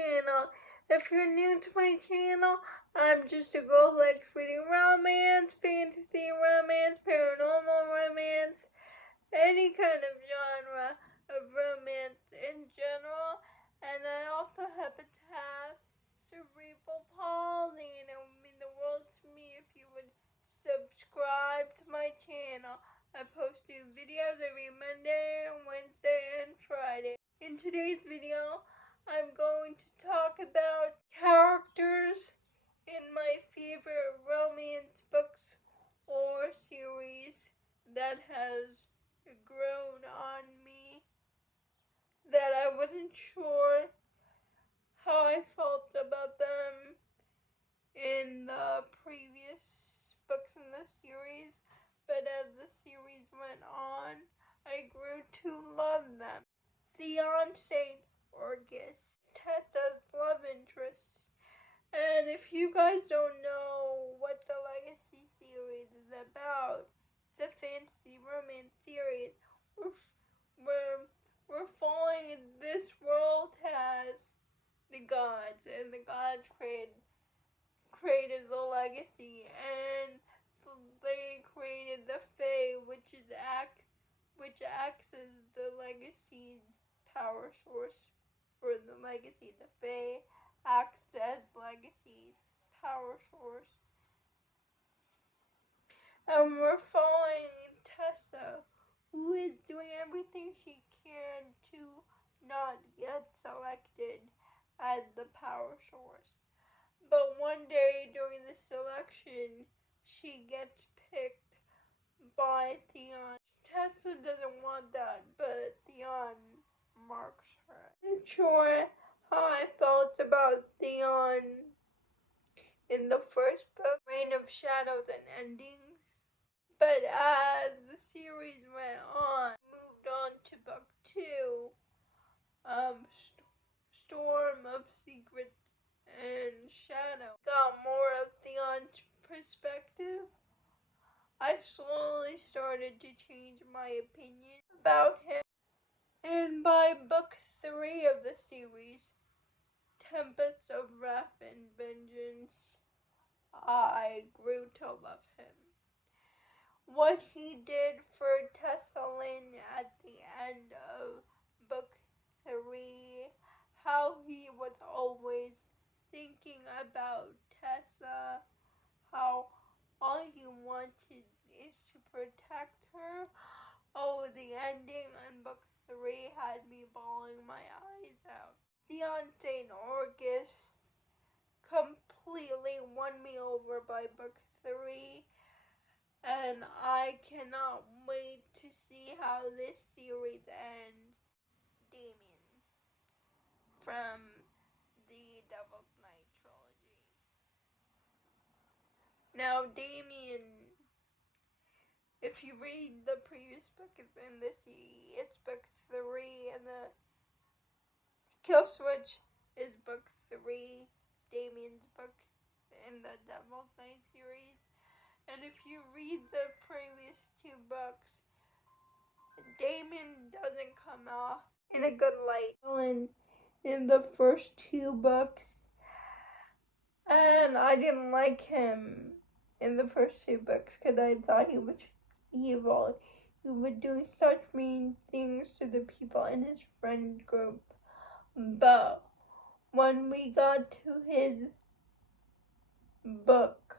channel. If you're new to my channel, I'm just a girl who likes reading romance, fantasy romance, paranormal romance, any kind of genre of romance in general. And I also happen to have cerebral palsy, and it would mean the world to me if you would subscribe to my channel. I post new videos every Monday, Wednesday, and Friday. In today's video, I'm going to talk about characters in my favorite romance books or series that has grown on me, that I wasn't sure how I felt about them in the previous books in the series, but as the series went on, I grew to love them. Theon St. Orgus, Tessa's love interest. And if you guys don't know what the Legacy series is about, it's a fantasy romance series. We're following this world has the gods, and the gods created the Legacy, and they created the Fae, which acts as the Legacy's power source for the Legacy. The Fae acts as Legacy's power source. And we're following Tessa, who is doing everything she can to not get selected as the power source. But one day during the selection, she gets picked by Theon. Tessa doesn't want that, but Theon marks her. I'm not sure how I felt about Theon in the first book, Reign of Shadows and Endings. But as the series went on, moved on to book 2, Storm of Secrets and Shadow, got more of Theon's perspective. I slowly started to change my opinion about him. And by book 3 of the series, Tempests of Wrath and Vengeance, I grew to love him. What he did for Tessa Lynn at the end of book 3, how he was always thinking about Tessa, how all he wanted is to protect her. Oh, the ending in book 3 had me bawling my eyes out. Theon St. Orgus completely won me over by book 3, and I cannot wait to see how this series ends. Damien from the Devil's Night trilogy. Now, Damien, if you read the previous book in this, it's book 3, and the Kill Switch is book 3, Damien's book in the Devil's Night series. And if you read the previous 2 books, Damien doesn't come off in a good light in the first 2 books, and I didn't like him in the first 2 books because I thought he was evil. He was doing such mean things to the people in his friend group. But when we got to his book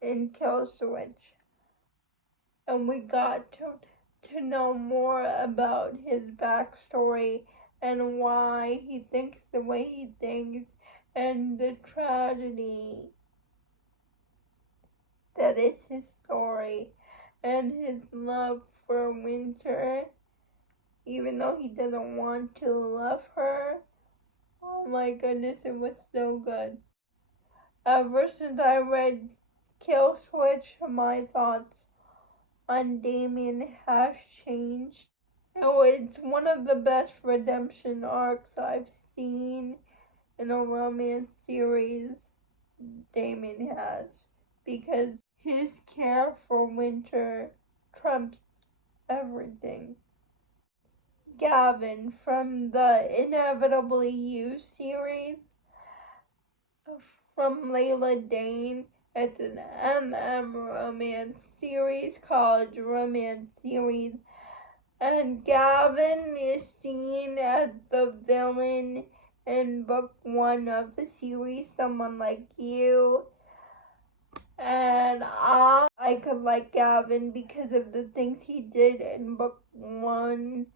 in Kill Switch, and we got to know more about his backstory and why he thinks the way he thinks, and the tragedy that is his story, and his love for Winter, even though he doesn't want to love her. Oh my goodness, it was so good. Ever since I read Kill Switch, my thoughts on Damien has changed. It's one of the best redemption arcs I've seen in a romance series Damien has, because his care for Winter trumps everything. Gavin from the Inevitably You series from Layla Dane. It's an romance series, college romance series. And Gavin is seen as the villain in book 1 of the series, Someone Like You. And I could like Gavin because of the things he did in book 1.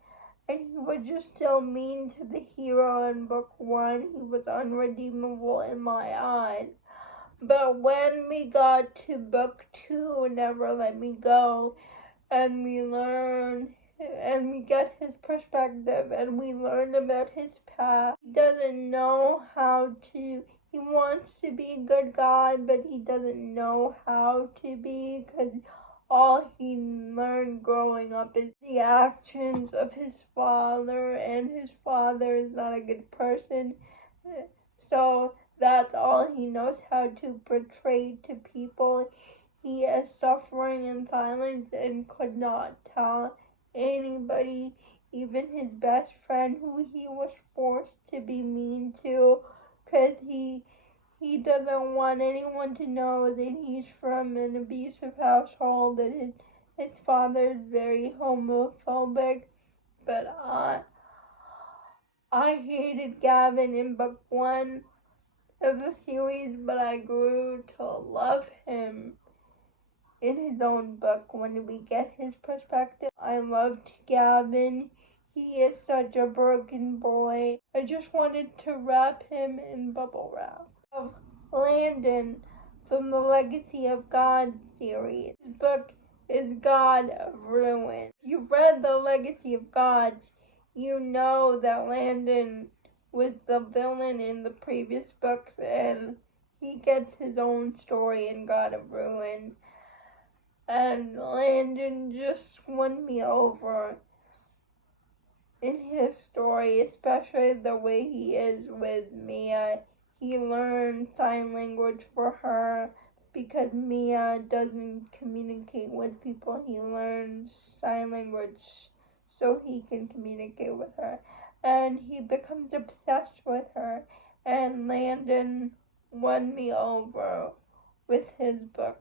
And he was just so mean to the hero in book 1. He was unredeemable in my eyes. But when we got to book 2, Never Let Me Go, and we learned and we get his perspective and we learn about his past. He doesn't know how to, he wants to be a good guy, but he doesn't know how to be, because all he learned growing up is the actions of his father, and his father is not a good person. So that's all he knows how to portray to people. He is suffering in silence and could not tell anybody, even his best friend, who he was forced to be mean to, because he doesn't want anyone to know that he's from an abusive household, that his father is very homophobic. But I hated Gavin in book 1 of the series, but I grew to love him in his own book when we get his perspective. I loved Gavin. He is such a broken boy. I just wanted to wrap him in bubble wrap. Of Landon from the Legacy of God series. His book is God of Ruin. If you've read the Legacy of God, you know that Landon was the villain in the previous books, and he gets his own story in God of Ruin. And Landon just won me over in his story, especially the way he is with Mia. He learned sign language for her because Mia doesn't communicate with people. He learns sign language so he can communicate with her. And he becomes obsessed with her. And Landon won me over with his book.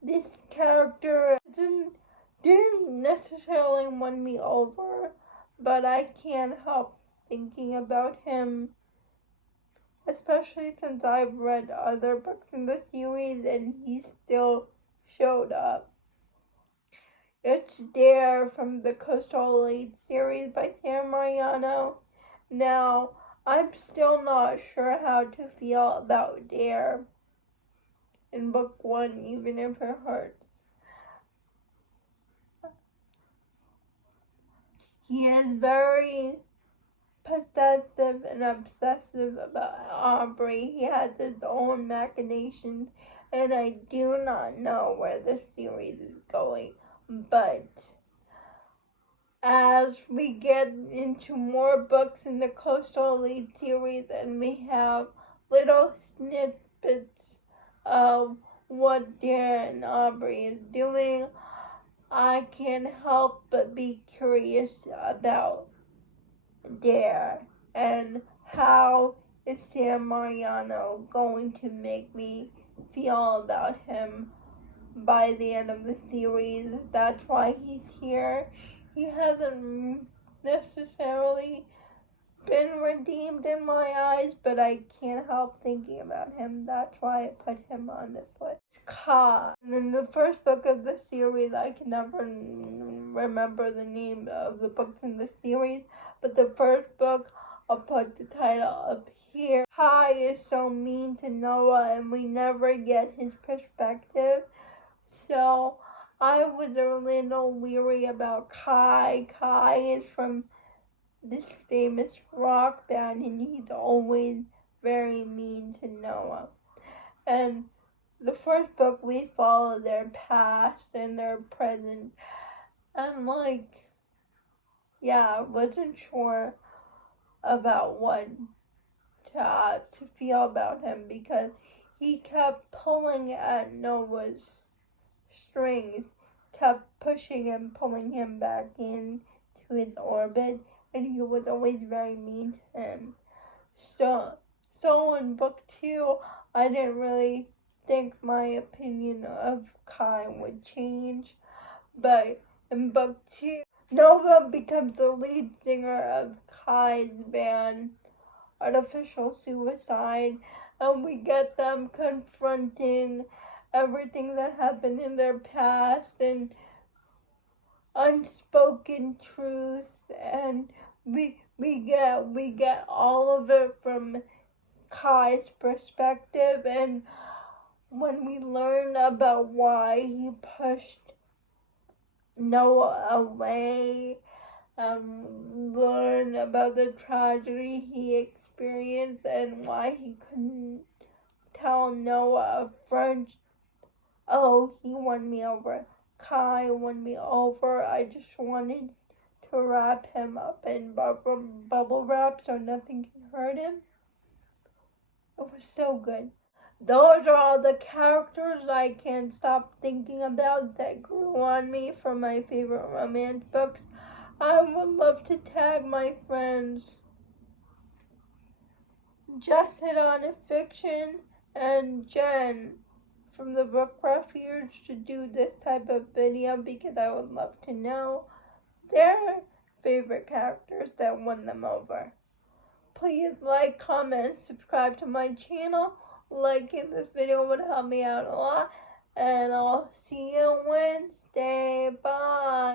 This character didn't necessarily win me over, but I can't help thinking about him, especially since I've read other books in the series and he still showed up. It's Dare from the Coastal Elite series by Sam Mariano. Now, I'm still not sure how to feel about Dare in book 1, even if it hurts. He is very possessive and obsessive about Aubrey. He has his own machinations, and I do not know where the series is going. But as we get into more books in the Coastal Elite series, and we have little snippets of what Dare and Aubrey is doing, I can't help but be curious about Dare and how is Sam Mariano going to make me feel about him by the end of the series. That's why he's here. He hasn't necessarily been redeemed in my eyes, but I can't help thinking about him. That's why I put him on this list. Ka. And in the first book of the series, I can never remember the name of the books in the series, but the first book, I'll put the title up here. Kai is so mean to Noah, and we never get his perspective. So I was a little weary about Kai. Kai is from this famous rock band, and he's always very mean to Noah. And the first book, we follow their past and their present, and I wasn't sure about what to feel about him, because he kept pulling at Noah's strings, kept pushing and pulling him back in into his orbit, and he was always very mean to him. So in book 2, I didn't really think my opinion of Kai would change, but in book 2, Nova becomes the lead singer of Kai's band, Artificial Suicide, and we get them confronting everything that happened in their past and unspoken truth, and we get all of it from Kai's perspective. And when we learn about why he pushed Noah away, learn about the tragedy he experienced and why he couldn't tell Noah first, oh, he won me over, Kai won me over. I just wanted to wrap him up in bubble wrap so nothing can hurt him. It was so good. Those are all the characters I can't stop thinking about that grew on me from my favorite romance books. I would love to tag my friends Just Hit On a Fiction and Jen from the Book Refuge to do this type of video, because I would love to know their favorite characters that won them over. Please like, comment, and subscribe to my channel. Liking this video would help me out a lot. And I'll see you Wednesday. Bye.